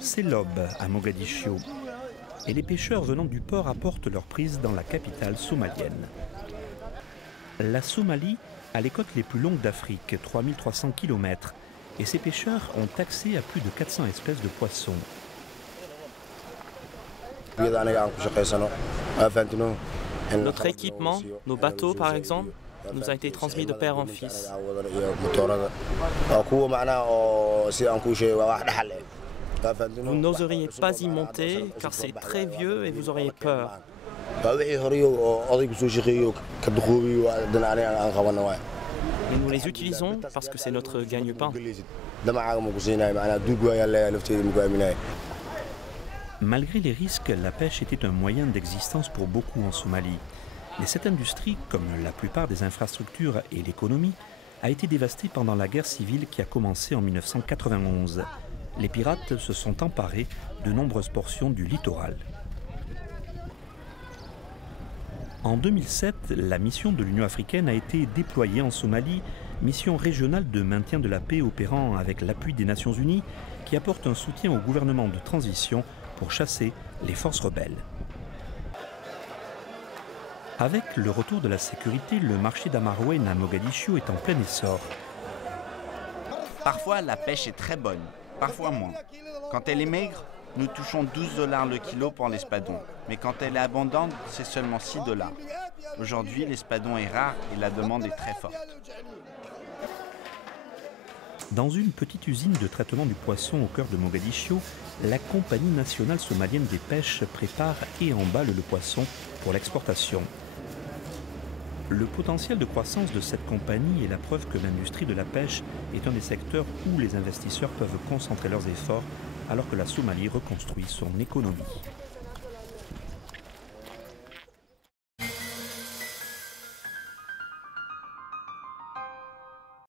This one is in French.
C'est l'aube à Mogadiscio et les pêcheurs venant du port apportent leur prise dans la capitale somalienne. La Somalie a les côtes les plus longues d'Afrique, 3300 km, et ses pêcheurs ont accès à plus de 400 espèces de poissons. Notre équipement, nos bateaux par exemple, nous a été transmis de père en fils. Vous n'oseriez pas y monter car c'est très vieux et vous auriez peur. Mais nous les utilisons parce que c'est notre gagne-pain. Malgré les risques, la pêche était un moyen d'existence pour beaucoup en Somalie. Mais cette industrie, comme la plupart des infrastructures et l'économie, a été dévastée pendant la guerre civile qui a commencé en 1991. Les pirates se sont emparés de nombreuses portions du littoral. En 2007, la mission de l'Union africaine a été déployée en Somalie, mission régionale de maintien de la paix opérant avec l'appui des Nations Unies, qui apporte un soutien au gouvernement de transition pour chasser les forces rebelles. Avec le retour de la sécurité, le marché d'Amarwen à Mogadiscio est en plein essor. Parfois, la pêche est très bonne, parfois moins. Quand elle est maigre, nous touchons 12 $ le kilo pour l'espadon. Mais quand elle est abondante, c'est seulement 6 $. Aujourd'hui, l'espadon est rare et la demande est très forte. Dans une petite usine de traitement du poisson au cœur de Mogadiscio, la Compagnie nationale somalienne des pêches prépare et emballe le poisson pour l'exportation. Le potentiel de croissance de cette compagnie est la preuve que l'industrie de la pêche est un des secteurs où les investisseurs peuvent concentrer leurs efforts alors que la Somalie reconstruit son économie.